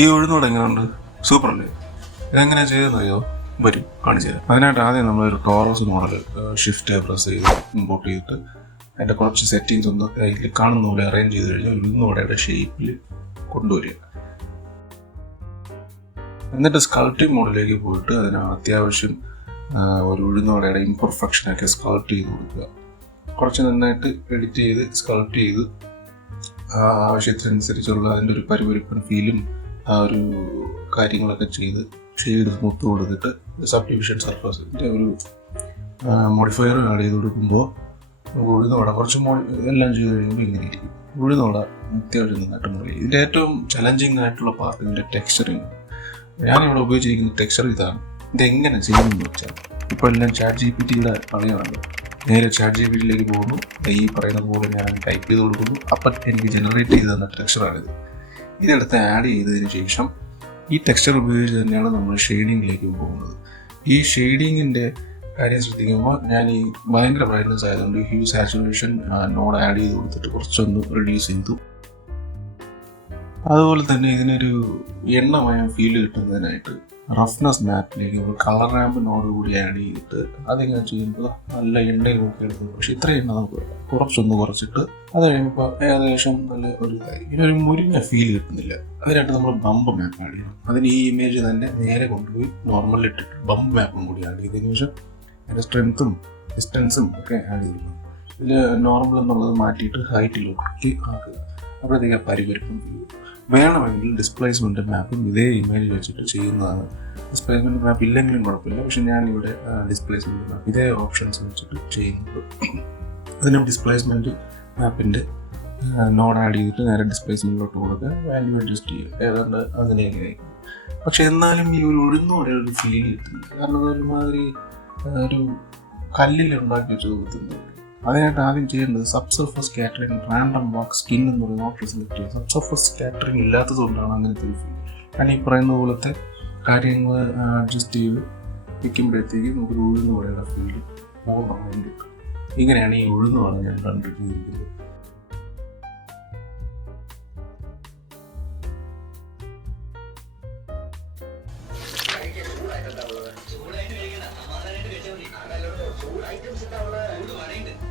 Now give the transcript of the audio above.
ഈ ഉഴുന്നോടെ എങ്ങനെയുണ്ട്? സൂപ്പറല്ലേ? ഇതെങ്ങനെയാ ചെയ്തെന്നറിയോ? വരും കാണിച്ചു തരാം. അതിനായിട്ട് ആദ്യം നമ്മളൊരു ടോറസ് മോഡൽ ഷിഫ്റ്റ് പ്രസ് ചെയ്ത് ഇമ്പോർട്ട് ചെയ്തിട്ട് അതിൻ്റെ കുറച്ച് സെറ്റിങ്സ് ഒന്ന് അതിൽ കാണുന്ന പോലെ അറേഞ്ച് ചെയ്ത് കഴിഞ്ഞാൽ ഉഴുന്നോടയുടെ ഷേപ്പിൽ കൊണ്ടുവരിക. എന്നിട്ട് സ്കൾപ്റ്റിംഗ് മോഡിലേക്ക് പോയിട്ട് അതിന് അത്യാവശ്യം ഒരു ഉഴുന്നോടയുടെ ഇംപെർഫെക്ഷനൊക്കെ സ്കൾപ്റ്റ് ചെയ്ത് കൊടുക്കുക. കുറച്ച് നന്നായിട്ട് എഡിറ്റ് ചെയ്ത് സ്കൾപ്റ്റ് ചെയ്ത് ആവശ്യത്തിനനുസരിച്ചുള്ള അതിൻ്റെ ഒരു പരിപരിപ്പൻ ഫീലും ആ ഒരു കാര്യങ്ങളൊക്കെ ചെയ്ത് സ്മൂത്ത് കൊടുത്തിട്ട് സബ്ഡിവിഷൻ സർഫസിൻ്റെ ഒരു മോഡിഫയർ ആഡ് ചെയ്ത് കൊടുക്കുമ്പോൾ ഉഴുന്നോട കുറച്ച് എല്ലാം ചെയ്ത് കഴിയുമ്പോൾ ഇങ്ങനെ ഇരിക്കും. ഉഴുന്നോട അത്യാവശ്യം നന്നായിട്ട് മുറിയും. ഇതിൻ്റെ ഏറ്റവും ചലഞ്ചിങ് ആയിട്ടുള്ള പാർട്ട് ഇതിൻ്റെ ടെക്സ്ചറിങ്. ഞാനിവിടെ ഉപയോഗിച്ചിരിക്കുന്ന ടെക്സ്ചർ ഇതാണ്. ഇതെങ്ങനെ ചെയ്യുമെന്ന് വെച്ചാൽ ഇപ്പോൾ എല്ലാം ചാറ്റ് ജിപിടിയുടെ കളിയാണ്. നേരെ ചാറ്റ് ജിപിടിയിലേക്ക് പോകുന്നു, ഈ പറയുന്ന പോലെ ഞാൻ ടൈപ്പ് ചെയ്ത് കൊടുക്കുന്നു. അപ്പം എനിക്ക് ജനറേറ്റ് ചെയ്ത് തന്ന ടെക്സ്ചറാണിത്. ഇതെടുത്ത് ആഡ് ചെയ്തതിന് ശേഷം ഈ ടെക്സ്ചർ ഉപയോഗിച്ച് തന്നെയാണ് നമ്മൾ ഷെയ്ഡിങ്ങിലേക്ക് പോകുന്നത്. ഈ ഷെയ്ഡിങ്ങിൻ്റെ കാര്യം ശ്രദ്ധിക്കുമ്പോൾ ഞാൻ ഈ ഭയങ്കര ബ്രൈറ്റ്നസ് ആയതുകൊണ്ട് ഹ്യൂ സാച്ചുറേഷൻ നോഡ് ആഡ് ചെയ്ത് കൊടുത്തിട്ട് കുറച്ചൊന്ന് റിഡ്യൂസ് ചെയ്തു. അതുപോലെ തന്നെ ഇതിനൊരു എണ്ണമയം ഫീൽ കിട്ടുന്നതിനായിട്ട് റഫ്നെസ് മാപ്പിലേക്ക് ഒരു കളർ റാമ്പ് നോഡ് കൂടി ആഡ് ചെയ്തിട്ട് അതിങ്ങനെ ചെയ്യുമ്പോൾ നല്ല എണ്ണയിൽ നോക്കി എടുക്കുന്നു. പക്ഷെ ഇത്ര എണ്ണ നമുക്ക് കുറച്ചിട്ട് അത് കഴിയുമ്പോൾ ഏകദേശം നല്ല ഒരു ഇതിനൊരു മുരിഞ്ഞ ഫീൽ കിട്ടുന്നില്ല. അതിനായിട്ട് നമ്മൾ ബമ്പ് മാപ്പ് ആഡ് ചെയ്യണം. അതിന് ഈ ഇമേജ് തന്നെ നേരെ കൊണ്ടുപോയി നോർമൽ ഇട്ടിട്ട് ബമ്പ് മാപ്പും കൂടി ആഡ് ചെയ്തതിനു ശേഷം അതിൻ്റെ സ്ട്രെങ്ത്തും ഡിസ്റ്റൻസും ഒക്കെ ആഡ് ചെയ്തിരുന്നു. ഇതിൽ നോർമൽ എന്നുള്ളത് മാറ്റിയിട്ട് ഹൈറ്റിലോട്ട് ആക്കുക. അപ്പോഴത്തേക്ക് പരിപരിപ്പം വേണമെങ്കിൽ ഡിസ്പ്ലേസ്മെൻറ്റ് മാപ്പും ഇതേ ഇമേജ് വെച്ചിട്ട് ചെയ്യുന്നതാണ്. ഡിസ്പ്ലേസ്മെൻറ്റ് മാപ്പ് ഇല്ലെങ്കിലും കുഴപ്പമില്ല. പക്ഷെ ഞാനിവിടെ ഡിസ്പ്ലേസ്മെൻറ്റ് മാപ്പ് ഇതേ ഓപ്ഷൻസ് വെച്ചിട്ട് ചെയ്യുന്നത്. അതിനും ഡിസ്പ്ലേസ്മെൻറ്റ് മാപ്പിൻ്റെ നോഡ് ആഡ് ചെയ്തിട്ട് നേരെ ഡിസ്പ്ലേസ്മെൻറ്റിലോട്ട് കൊടുക്കുക, വാല്യൂ അഡ്ജസ്റ്റ് ചെയ്യുക. ഏതാണ്ട് അങ്ങനെയൊക്കെ ആയിരിക്കും. പക്ഷെ എന്നാലും ഈ ഒരു ഉഴുന്നോടെ ഒരു ഫീൽ കിട്ടുന്നില്ല. കാരണം അതൊരുമാതിരി ഒരു കല്ലിൽ ഉണ്ടാക്കി വെച്ച് തോന്നുന്നു. അതിനായിട്ട് ആദ്യം ചെയ്യേണ്ടത് സബ്സർഫസ് സ്കാറ്ററിംഗ് റാൻഡം വാക്ക് സ്കിൻ എന്ന് പറയുന്ന ഓപ്ഷൻ സെലക്ട് ചെയ്യുക. സബ്സർഫസ് സ്കാറ്ററിംഗ് ഇല്ലാത്തത് കൊണ്ടാണ് അങ്ങനത്തെ ഒരു ഫീൽ. കാരണം ഈ പറയുന്ന പോലത്തെ കാര്യങ്ങൾ അഡ്ജസ്റ്റ് ചെയ്ത് വയ്ക്കുമ്പോഴത്തേക്ക് നമുക്ക് ഉഴുന്നോടെയുള്ള ഫീൽ പൂർണ്ണമായും കിട്ടും. ഇങ്ങനെയാണ് ഈ ഉഴുന്നോടെ ഞാൻ കണ്ടിരിക്കുന്നത്. ചൂടായിട്ട് കഴിക്കണം. സമാധാനമായിട്ട് കഴിച്ചാൽ മതി. ചൂട് ഐറ്റംസ് ഉണ്ടാവുള്ളത്.